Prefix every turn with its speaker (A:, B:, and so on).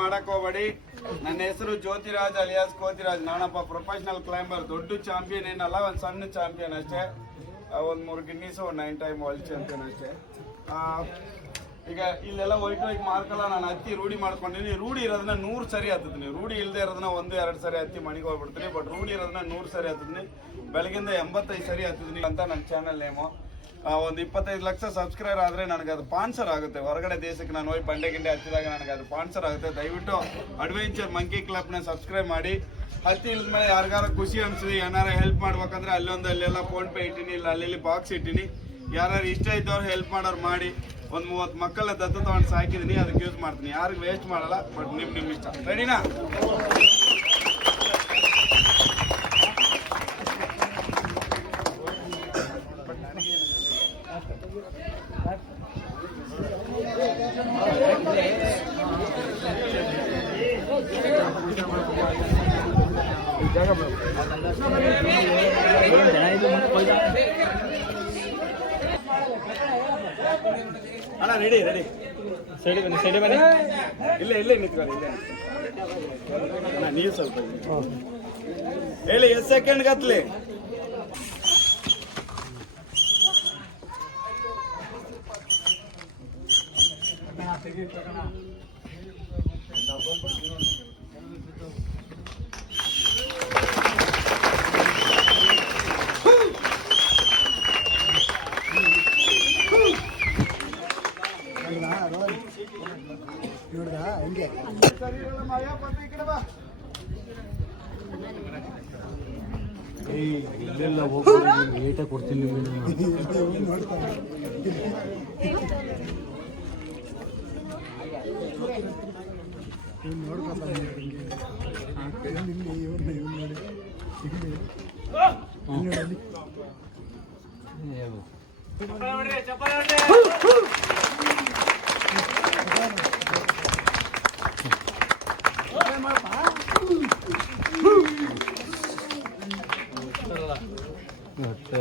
A: ಮಾಡಕ್ ಹೋಗಬೇಡಿ. ನನ್ನ ಹೆಸರು ಜ್ಯೋತಿರಾಜ್ ಅಲಿಯಾಸ್ ಕೋತಿರಾಜ್. ನಾನಪ್ಪ ಪ್ರೊಫೆಷನಲ್ ಕ್ಲೈಂಬರ್ ದೊಡ್ಡ ಚಾಂಪಿಯನ್ ಏನಲ್ಲ, ಒಂದ್ ಸಣ್ಣ ಚಾಂಪಿಯನ್ ಅಷ್ಟೇ. ಒಂದ್ ಮೂರು ಗಿನ್ನಿಸ್, ಒಂದ್ ನೈನ್ ಟೈಮ್ ವರ್ಲ್ಡ್ ಚಾಂಪಿಯನ್ ಅಷ್ಟೇ. ಈಗ ಇಲ್ಲೆಲ್ಲ ವೈಟ್ ವೈಟ್ ಮಾರ್ಕಲ್ಲ ನಾನು ಹತ್ತಿ ರೂಢಿ ಮಾಡ್ಕೊಂಡಿನಿ. ರೂಢಿ ಇರೋದನ್ನ ನೂರು ಸರಿ ಹತ್ತಿದ್ನಿ. ರೂಢಿ ಇಲ್ಲದೆ ಇರೋದನ್ನ ಒಂದು ಎರಡು ಸರಿ ಹತ್ತಿ ಮಣಿಗೆ ಹೋಗ್ಬಿಡ್ತೀನಿ. ಬಟ್ ರೂಢಿ ಇರೋದನ್ನ ನೂರು ಸರಿ ಹತ್ತಿದ್ನಿ. ಬೆಳಗಿಂದ ಎಂಬತ್ತೈದು ಸರಿ ಹತ್ತಿದ್ನಿ ಅಂತ ನನ್ನ ಚಾನಲ್ ನೇಮು ಒಂದು ಇಪ್ಪತ್ತೈದು ಲಕ್ಷ ಸಬ್ಸ್ಕ್ರೈಬರ್ ಆದರೆ ನನಗೆ ಅದು ಪಾನ್ಸರ್ ಆಗುತ್ತೆ. ಹೊರಗಡೆ ದೇಶಕ್ಕೆ ನಾನು ಹೋಗಿ ಬಂಡೆ ಗಿಂಡೆ ಹತ್ತಿದಾಗ ನನಗೆ ಅದು ಪಾನ್ಸರ್ ಆಗುತ್ತೆ. ದಯವಿಟ್ಟು ಅಡ್ವೆಂಚರ್ ಮಂಕಿ ಕ್ಲಬ್ನ ಸಬ್ಸ್ಕ್ರೈಬ್ ಮಾಡಿ. ಹತ್ತಿ ಇಲ್ದ್ಮೇಲೆ ಯಾರಿಗಾರ ಖುಷಿ ಅನ್ಸಿದೆ ಏನಾರ ಹೆಲ್ಪ್ ಮಾಡ್ಬೇಕಂದ್ರೆ ಅಲ್ಲೊಂದು ಅಲ್ಲೆಲ್ಲ ಫೋನ್ ಪೇ ಇಟ್ಟಿನಿ. ಇಲ್ಲ ಅಲ್ಲಿ ಬಾಕ್ಸ್ ಇಟ್ಟಿನಿ. ಯಾರು ಇಷ್ಟ ಇದ್ದವ್ರು ಹೆಲ್ಪ್ ಮಾಡೋರು ಮಾಡಿ ಒಂದು ಮೂವತ್ತು ಮಕ್ಕಳ ದತ್ತು ತಗೊಂಡು ಸಾಕಿದ್ದೀನಿ ಅದಕ್ಕೆ ಯೂಸ್ ಮಾಡ್ತೀನಿ. ಯಾರಿಗೂ ವೇಸ್ಟ್ ಮಾಡಲ್ಲ ಬಟ್ ನಿಮ್ ನಿಮ್ ಇಷ್ಟ. ರೆಡಿನಾ ಅಣ್ಣ ರೆಡಿ ರೆಡಿ
B: ಸೈಡ್ ಬನ್ನಿ ಸೈಡ್ ಬನ್ನಿ.
A: ಇಲ್ಲೇ ಇಲ್ಲೇ ನಿಂತ್ಕೊಳ್ಳಿ, ಇಲ್ಲೇ. ಅಣ್ಣ, ನೀವು ಸ್ವಲ್ಪ ಹೇಳಿ, ಎಷ್ಟು ಸೆಕೆಂಡ್ ಗತ್ಲಿ?
C: ನೋಡ್ದ ಹಂಗೆ
B: ಇಲ್ಲೆಲ್ಲ ಹೋಗ್ಬೋದು ಏಟ ಕೊಡ್ತೀನಿ
C: ನೋಡ್ತಾ ಮತ್ತೆ